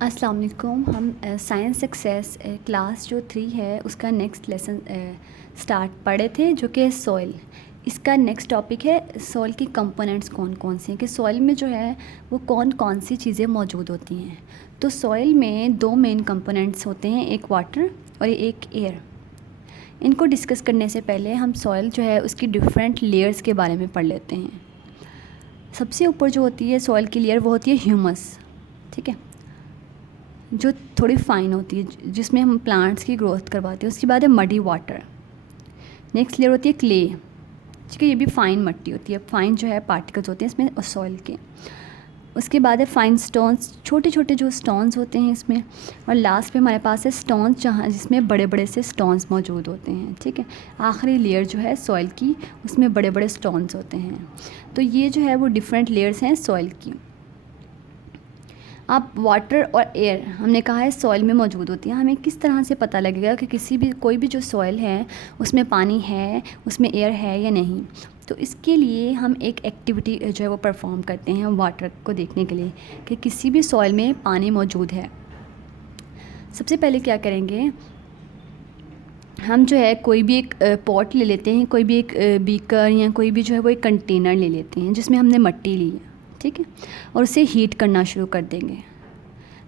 अस्सलाम वालेकुम। हम साइंस सक्सेस क्लास जो 3 है उसका नेक्स्ट लेसन स्टार्ट पढ़े थे, जो कि सॉइल। इसका नेक्स्ट टॉपिक है सॉइल की कंपोनेंट्स कौन कौन सी हैं, कि सॉइल में जो है वो कौन कौन सी चीज़ें मौजूद होती हैं। तो सॉइल में दो मेन कंपोनेंट्स होते हैं, एक वाटर और एक एयर। इनको डिस्कस करने से पहले हम सॉइल जो है उसकी डिफरेंट लेयर्स के बारे में पढ़ लेते हैं। सबसे ऊपर जो होती है सॉइल की लेयर वो होती है ह्यूमस, ठीक है, जो थोड़ी फाइन होती है, जिसमें हम प्लांट्स की ग्रोथ करवाते हैं। उसके बाद है मडी वाटर। नेक्स्ट लेयर होती है क्ले, ठीक है, ये भी फाइन मट्टी होती है। फाइन जो है पार्टिकल्स होते हैं इसमें सॉइल के। उसके बाद है फाइन स्टोन्स, छोटे छोटे जो स्टोन्स होते हैं इसमें। और लास्ट पे हमारे पास है स्टोन्स, जहाँ जिसमें बड़े बड़े से स्टोन्स मौजूद होते हैं, ठीक है। आखिरी लेयर जो है सॉइल की, उसमें बड़े बड़े स्टोन्स होते हैं। तो ये जो है वो डिफरेंट लेयर्स हैं सॉइल की। अब वाटर और एयर हमने कहा है सॉइल में मौजूद होती है। हमें किस तरह से पता लगेगा कि कोई भी जो सॉइल है उसमें पानी है, उसमें एयर है या नहीं। तो इसके लिए हम एक एक्टिविटी जो है वो परफॉर्म करते हैं वाटर को देखने के लिए कि किसी भी सॉइल में पानी मौजूद है। सबसे पहले क्या करेंगे, हम जो है कोई भी एक पॉट ले लेते हैं, कोई भी एक बीकर या कोई भी जो है वो एक कंटेनर ले लेते हैं जिसमें हमने मट्टी ली है, ठीक है, और उसे हीट करना शुरू कर देंगे।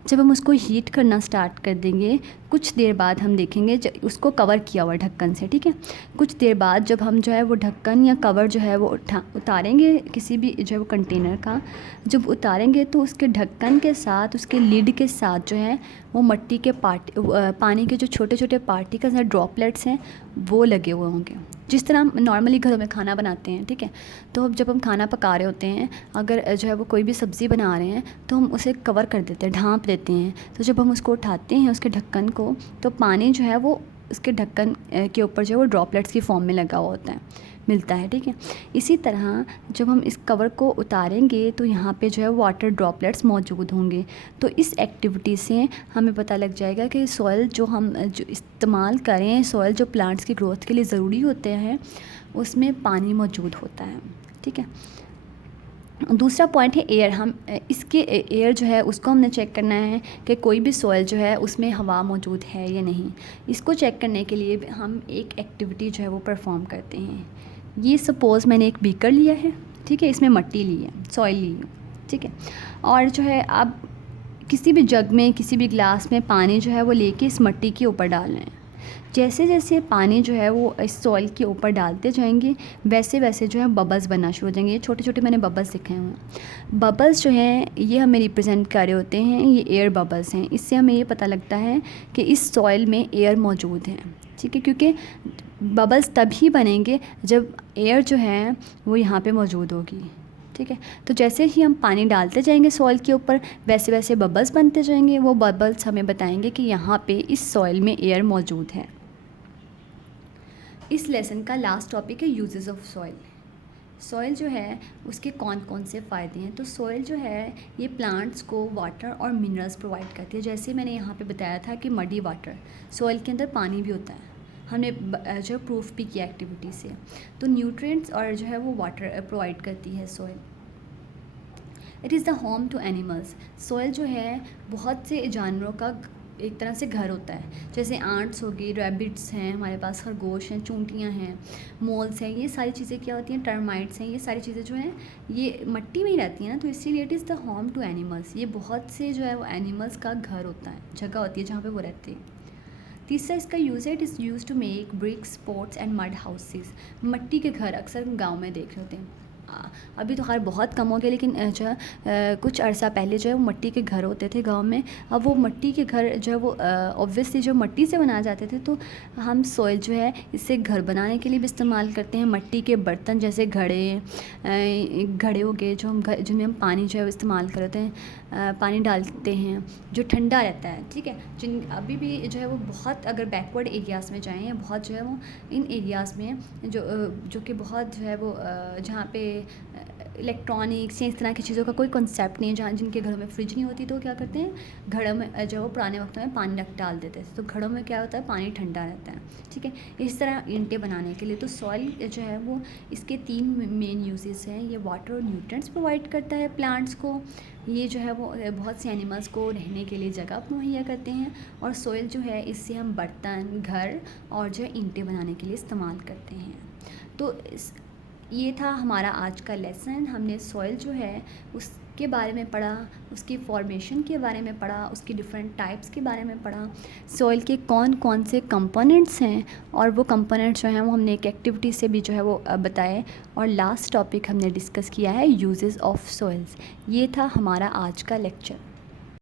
जब हम उसको हीट करना स्टार्ट कर देंगे, कुछ देर बाद हम देखेंगे जब उसको कवर किया हुआ ढक्कन से, ठीक है। कुछ देर बाद जब हम जो है वो ढक्कन या कवर जो है वो उतारेंगे किसी भी जो है वो कंटेनर का, जब उतारेंगे तो उसके ढक्कन के साथ, उसके लिड के साथ जो है वो मट्टी के पानी के जो छोटे छोटे पार्टिकल्स हैं, ड्रॉपलेट्स हैं, वो लगे हुए होंगे। जिस तरह हम नॉर्मली घरों में खाना बनाते हैं, ठीक है, तो जब हम खाना पका रहे होते हैं, अगर जो है वो कोई भी सब्ज़ी बना रहे हैं तो हम उसे कवर कर देते हैं, ढाँप देते हैं। तो जब हम उसको उठाते हैं उसके ढक्कन को, तो पानी जो है वो उसके ढक्कन के ऊपर जो है वो ड्रॉपलेट्स की फॉर्म में लगा हुआ होता है, मिलता है, ठीक है। इसी तरह जब हम इस कवर को उतारेंगे तो यहाँ पे जो है वाटर ड्रॉपलेट्स मौजूद होंगे। तो इस एक्टिविटी से हमें पता लग जाएगा कि सॉइल जो हम जो इस्तेमाल करें, सॉइल जो प्लांट्स की ग्रोथ के लिए ज़रूरी होते हैं, उसमें पानी मौजूद होता है, ठीक है। दूसरा पॉइंट है एयर। हम इसके एयर जो है उसको हमने चेक करना है कि कोई भी सॉइल जो है उसमें हवा मौजूद है या नहीं। इसको चेक करने के लिए हम एक एक्टिविटी जो है वो परफॉर्म करते हैं। ये सपोज़ मैंने एक बीकर लिया है, ठीक है, इसमें मट्टी ली है, सॉइल ली है, ठीक है। और जो है आप किसी भी जग में, किसी भी ग्लास में पानी जो है वो लेके इस मट्टी के ऊपर डालना है। जैसे जैसे पानी जो है वो इस सॉइल के ऊपर डालते जाएंगे, वैसे वैसे जो है बबल्स बनना शुरू हो जाएंगे। ये छोटे छोटे मैंने बबल्स दिखाए हुए हैं। बबल्स जो हैं ये हमें रिप्रेजेंट कर रहे होते हैं, ये एयर बबल्स हैं। इससे हमें ये पता लगता है कि इस सॉइल में एयर मौजूद है, ठीक है, क्योंकि बबल्स तभी बनेंगे जब एयर जो है वो यहाँ पे मौजूद होगी, ठीक है। तो जैसे ही हम पानी डालते जाएंगे सॉइल के ऊपर, वैसे वैसे बबल्स बनते जाएंगे। वो बबल्स हमें बताएंगे कि यहाँ पे इस सॉइल में एयर मौजूद है। इस लेसन का लास्ट टॉपिक है यूजेस ऑफ सॉइल। सॉइल जो है उसके कौन कौन से फ़ायदे हैं। तो सॉइल जो है ये प्लांट्स को वाटर और मिनरल्स प्रोवाइड करती है। जैसे मैंने यहाँ पे बताया था कि मडी वाटर, सॉइल के अंदर पानी भी होता है, हमने जो प्रूफ भी किया एक्टिविटी से। तो न्यूट्रिएंट्स और जो है वो वाटर प्रोवाइड करती है soil. It is the home to animals. Soil जो है बहुत से जानवरों का एक तरह से घर होता है। जैसे आंट्स होगी, रैबिट्स हैं, हमारे पास खरगोश हैं, चूंटियाँ हैं, मोल्स हैं। ये सारी चीज़ें क्या होती हैं, टर्माइट्स हैं। ये सारी चीज़ें जो हैं ये मिट्टी में ही रहती हैं ना, तो इसलिए it is the home to animals. ये बहुत से जो है वो एनिमल्स का घर होता है, जगह होती है जहाँ पे वो रहते हैं। तीसरा इसका यूज़ है, it is use to make bricks, pots and mud houses. मिट्टी के घर अक्सर गाँव में देख रहे होते हैं। अभी तो खैर बहुत कम हो गया, लेकिन जो कुछ अर्सा पहले जो है वो मिट्टी के घर होते थे गांव में। अब वो मिट्टी के घर जो है वो ऑब्वियसली जो मिट्टी से बनाए जाते थे, तो हम सॉइल जो है इससे घर बनाने के लिए भी इस्तेमाल करते हैं। मिट्टी के बर्तन जैसे घड़े हो गए, जो हम जिनमें हम पानी जो है वो इस्तेमाल करते हैं, पानी डालते हैं जो ठंडा रहता है, ठीक है। जिन अभी भी जो है वो बहुत, अगर बैकवर्ड एरियाज़ में जाएँ या बहुत जो है वो इन एरियाज़ में जो कि बहुत जो है वो जहाँ पे इलेक्ट्रॉनिक्स या इस तरह की चीज़ों का कोई कॉन्सेप्ट नहीं है, जहाँ जिनके घरों में फ्रिज नहीं होती तो क्या करते हैं, घड़ों में जो पुराने वक्त में पानी रख डाल देते थे, तो घड़ों में क्या होता है, पानी ठंडा रहता है। ठीक है, इस तरह ईंटें बनाने के लिए तो सॉइल जो है वो इसके 3 मेन यूजेस हैं। ये वाटर और न्यूट्रिएंट्स प्रोवाइड करता है प्लांट्स को, ये जो है वो बहुत से एनिमल्स को रहने के लिए जगह मुहैया करते हैं, और सॉइल जो है इससे हम बर्तन, घर और जो है ईंटें बनाने के लिए इस्तेमाल करते हैं। तो ये था हमारा आज का लेसन। हमने सॉइल जो है उसके बारे में पढ़ा, उसकी फॉर्मेशन के बारे में पढ़ा, उसकी डिफरेंट टाइप्स के बारे में पढ़ा, सॉइल के कौन कौन से कंपोनेंट्स हैं, और वो कंपोनेंट्स जो हैं वो हमने एक एक्टिविटी से भी जो है वो बताए। और लास्ट टॉपिक हमने डिस्कस किया है यूजेस ऑफ सॉइल्स। ये था हमारा आज का लेक्चर।